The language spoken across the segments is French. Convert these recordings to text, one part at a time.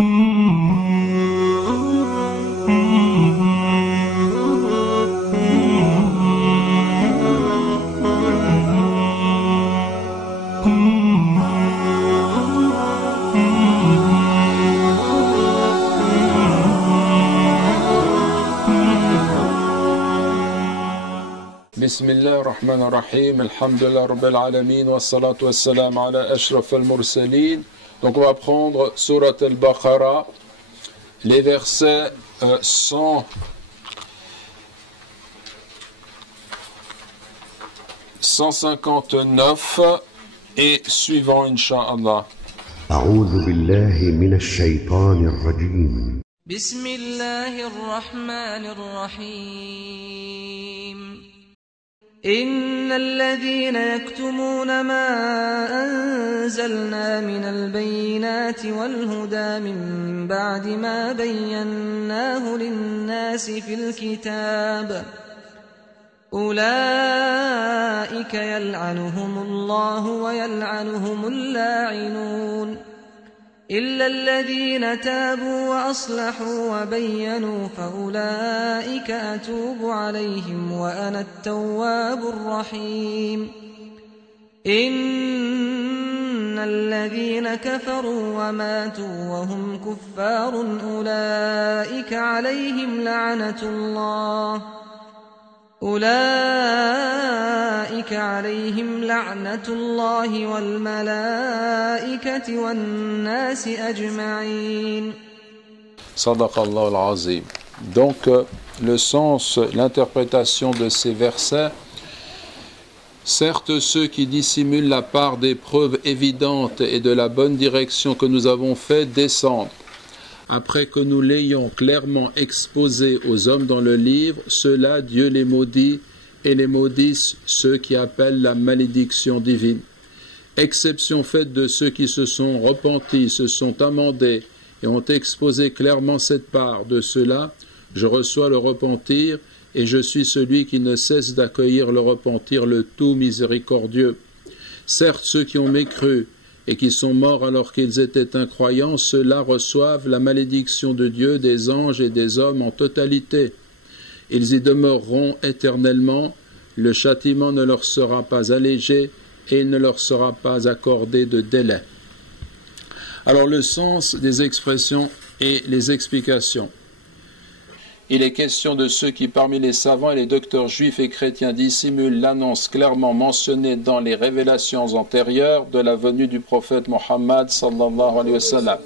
Bismillah ar-Rahman ar-Rahim, alhamdulillah rabbil alamin, wa salatu wa salam ala ashraf al-mursalin. Donc on va prendre Surat al-Baqarah, les versets 159 et suivant, Inch'Allah. أعوذ بالله من الشيطان الرجيم. بسم الله الرحمن الرحيم. إن الذين يكتمون ما أنزلنا من البينات والهدى من بعد ما بيناه للناس في الكتاب أولئك يلعنهم الله ويلعنهم اللاعنون إلا الذين تابوا وأصلحوا وبينوا فأولئك أتوب عليهم وأنا التواب الرحيم إن الذين كفروا وماتوا وهم كفار أولئك عليهم لعنة الله والملائكة والناس أجمعين. Sadaq Allah al-Azim. Donc, le sens, l'interprétation de ces versets, certes ceux qui dissimulent la part des preuves évidentes et de la bonne direction que nous avons fait descendre, après que nous l'ayons clairement exposé aux hommes dans le livre, ceux-là Dieu les maudit et les maudissent ceux qui appellent la malédiction divine. Exception faite de ceux qui se sont repentis, se sont amendés et ont exposé clairement cette part. De ceux-là, je reçois le repentir et je suis celui qui ne cesse d'accueillir le repentir, le tout miséricordieux. Certes, ceux qui ont mécru et qui sont morts alors qu'ils étaient incroyants, ceux-là reçoivent la malédiction de Dieu, des anges et des hommes en totalité. Ils y demeureront éternellement, le châtiment ne leur sera pas allégé et il ne leur sera pas accordé de délai. Alors le sens des expressions et les explications. Il est question de ceux qui, parmi les savants et les docteurs juifs et chrétiens, dissimulent l'annonce clairement mentionnée dans les révélations antérieures de la venue du prophète Mohammed sallallahu alayhi wa sallam.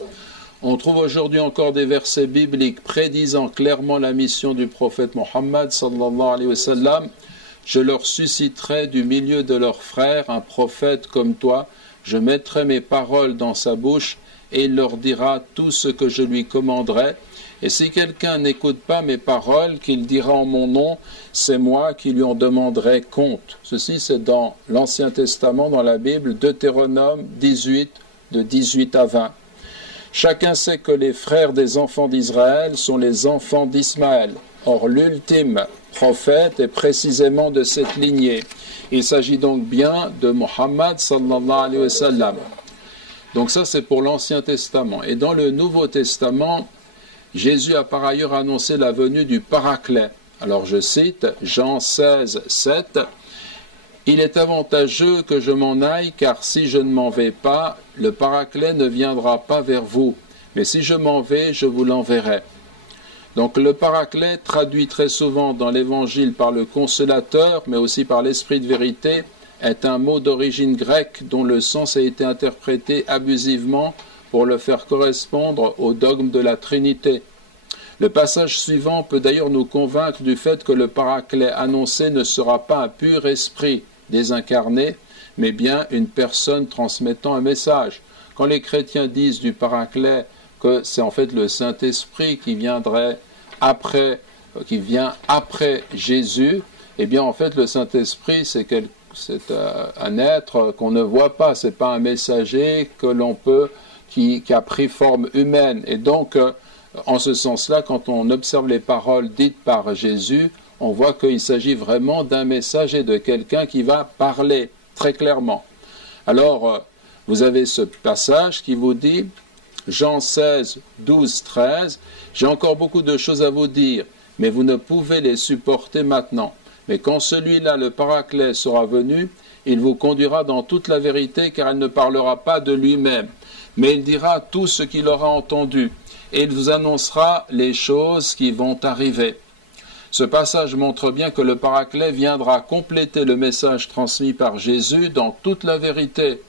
On trouve aujourd'hui encore des versets bibliques prédisant clairement la mission du prophète Mohammed sallallahu alayhi wa sallam. Je leur susciterai du milieu de leurs frères un prophète comme toi, je mettrai mes paroles dans sa bouche et il leur dira tout ce que je lui commanderai. Et si quelqu'un n'écoute pas mes paroles, qu'il dira en mon nom, c'est moi qui lui en demanderai compte. Ceci c'est dans l'Ancien Testament, dans la Bible, Deutéronome 18, de 18 à 20. Chacun sait que les frères des enfants d'Israël sont les enfants d'Ismaël. Or l'ultime prophète est précisément de cette lignée. Il s'agit donc bien de Muhammad sallallahu alayhi wa sallam. Donc ça c'est pour l'Ancien Testament. Et dans le Nouveau Testament, Jésus a par ailleurs annoncé la venue du Paraclet. Alors je cite Jean 16, 7. « Il est avantageux que je m'en aille, car si je ne m'en vais pas, le Paraclet ne viendra pas vers vous. Mais si je m'en vais, je vous l'enverrai. » Donc le Paraclet, traduit très souvent dans l'Évangile par le Consolateur, mais aussi par l'Esprit de vérité, est un mot d'origine grecque dont le sens a été interprété abusivement pour le faire correspondre au dogme de la Trinité. Le passage suivant peut d'ailleurs nous convaincre du fait que le Paraclet annoncé ne sera pas un pur esprit désincarné, mais bien une personne transmettant un message. Quand les chrétiens disent du Paraclet que c'est en fait le Saint-Esprit qui vient après Jésus, eh bien en fait le Saint-Esprit c'est un être qu'on ne voit pas, c'est pas un messager que l'on peut qui a pris forme humaine. Et donc, en ce sens-là, quand on observe les paroles dites par Jésus, on voit qu'il s'agit vraiment d'un messager, de quelqu'un qui va parler très clairement. Alors, vous avez ce passage qui vous dit Jean 16, 12, 13, « J'ai encore beaucoup de choses à vous dire, mais vous ne pouvez les supporter maintenant. Mais quand celui-là, le Paraclet, sera venu, il vous conduira dans toute la vérité, car il ne parlera pas de lui-même, mais il dira tout ce qu'il aura entendu, et il vous annoncera les choses qui vont arriver. » Ce passage montre bien que le Paraclet viendra compléter le message transmis par Jésus dans toute la vérité.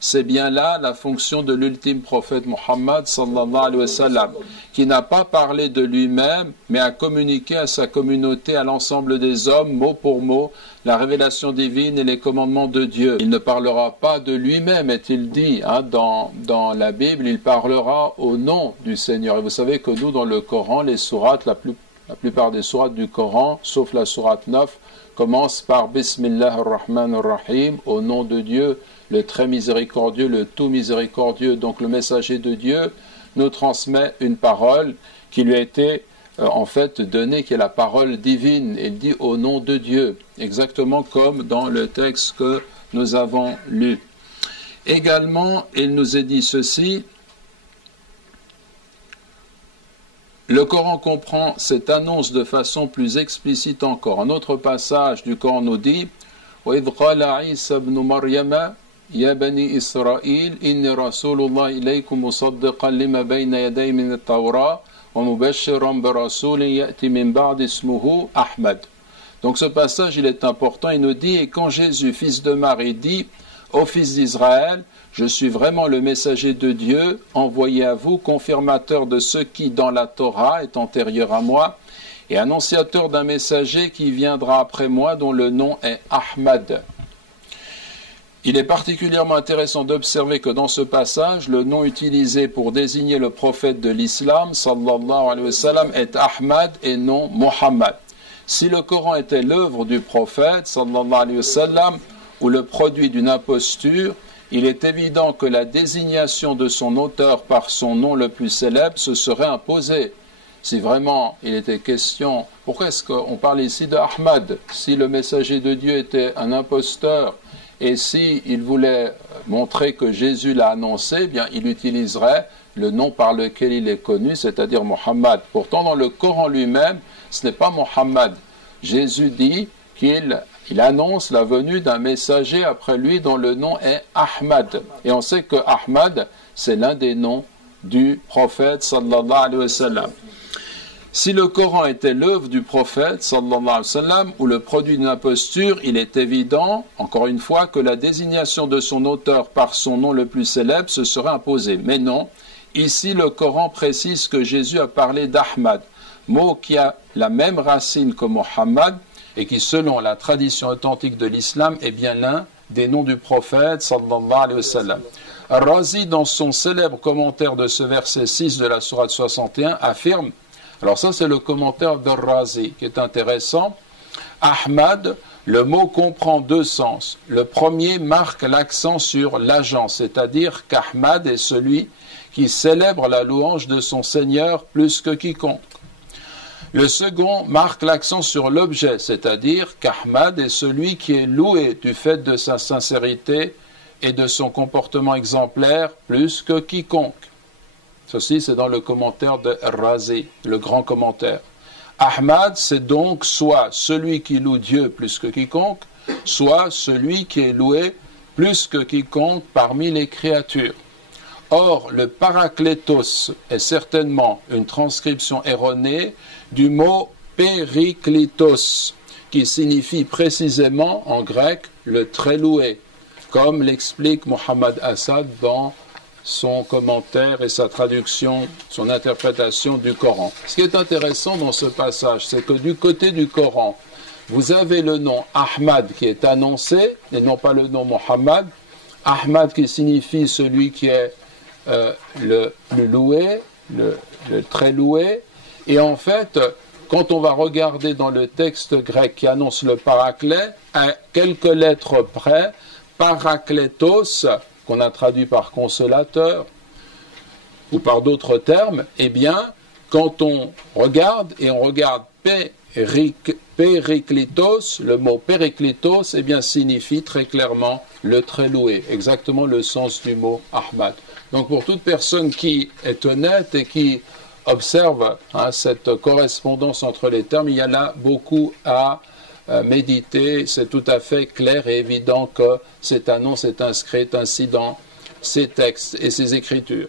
C'est bien là la fonction de l'ultime prophète Muhammad sallallahu alayhi wa sallam, qui n'a pas parlé de lui-même, mais a communiqué à sa communauté, à l'ensemble des hommes, mot pour mot, la révélation divine et les commandements de Dieu. Il ne parlera pas de lui-même, est-il dit, dans la Bible, il parlera au nom du Seigneur. Et vous savez que nous, dans le Coran, les sourates, la plupart des sourates du Coran, sauf la sourate 9, commencent par Bismillah ar-Rahman ar-Rahim, au nom de Dieu, le très miséricordieux, le tout miséricordieux. Donc le messager de Dieu nous transmet une parole qui lui a été en fait donnée, qui est la parole divine. Il dit au nom de Dieu, exactement comme dans le texte que nous avons lu. Également, il nous est dit ceci: le Coran comprend cette annonce de façon plus explicite encore. Un autre passage du Coran nous dit: وَإِذْ قَالَ عِيسَى ابْنُ مَرْيَمَ يَا بَنِي إِسْرَائِيلَ إِنِّي رَسُولُ اللَّهِ إِلَيْكُمْ مُصَدِّقًا لِمَا بَيْنَ يَدَيَّ مِنَ التَّوْرَاةِ وَمُبَشِّرًا بِرَسُولٍ يَأْتِي مِنْ بَعْدِ اسْمُهُ أَحْمَدَ. Donc ce passage, il est important, il nous dit: et quand Jésus, fils de Marie, dit aux fils d'Israël: je suis vraiment le messager de Dieu, envoyé à vous, confirmateur de ce qui dans la Torah est antérieur à moi, et annonciateur d'un messager qui viendra après moi, dont le nom est Ahmad. Il est particulièrement intéressant d'observer que dans ce passage, le nom utilisé pour désigner le prophète de l'islam, sallallahu alayhi wa sallam, est Ahmad et non Mohammed. Si le Coran était l'œuvre du prophète, sallallahu alayhi wa sallam, ou le produit d'une imposture, il est évident que la désignation de son auteur par son nom le plus célèbre se serait imposée. Si vraiment il était question, pourquoi est-ce qu'on parle ici d'Ahmad? Si le messager de Dieu était un imposteur, et si il voulait montrer que Jésus l'a annoncé, eh bien il utiliserait le nom par lequel il est connu, c'est-à-dire Mohammed. Pourtant, dans le Coran lui-même, ce n'est pas Mohammed. Jésus dit qu'il annonce la venue d'un messager après lui dont le nom est Ahmad. Et on sait que Ahmad, c'est l'un des noms du prophète sallallahu alayhi wa sallam. Si le Coran était l'œuvre du prophète sallallahu alayhi wa sallam ou le produit d'une imposture, il est évident, encore une fois, que la désignation de son auteur par son nom le plus célèbre se serait imposée. Mais non, ici le Coran précise que Jésus a parlé d'Ahmad, mot qui a la même racine que Mohammed, et qui, selon la tradition authentique de l'islam, est bien l'un des noms du prophète, sallallahu alayhi wa sallam. Razi, dans son célèbre commentaire de ce verset 6 de la sourate 61, affirme, alors ça c'est le commentaire de Razi qui est intéressant, Ahmad, le mot comprend deux sens. Le premier marque l'accent sur l'agent, c'est-à-dire qu'Ahmad est celui qui célèbre la louange de son Seigneur plus que quiconque. Le second marque l'accent sur l'objet, c'est-à-dire qu'Ahmad est celui qui est loué du fait de sa sincérité et de son comportement exemplaire plus que quiconque. Ceci, c'est dans le commentaire de Razi, le grand commentaire. Ahmad, c'est donc soit celui qui loue Dieu plus que quiconque, soit celui qui est loué plus que quiconque parmi les créatures. Or, le paraklétos est certainement une transcription erronée du mot périklitos, qui signifie précisément en grec le très loué, comme l'explique Mohammed Assad dans son commentaire et sa traduction, son interprétation du Coran. Ce qui est intéressant dans ce passage, c'est que du côté du Coran, vous avez le nom Ahmad qui est annoncé, et non pas le nom Mohammed. Ahmad qui signifie celui qui est le loué, le très loué. Et en fait, quand on va regarder dans le texte grec qui annonce le paraclet, à quelques lettres près, parakletos, qu'on a traduit par consolateur, ou par d'autres termes, eh bien, quand on regarde, et on regarde périklitos, le mot périklitos, eh bien, signifie très clairement le très loué, exactement le sens du mot Ahmad. Donc pour toute personne qui est honnête et qui observe cette correspondance entre les termes, il y a là beaucoup à méditer. C'est tout à fait clair et évident que cette annonce est inscrite ainsi dans ces textes et ces écritures.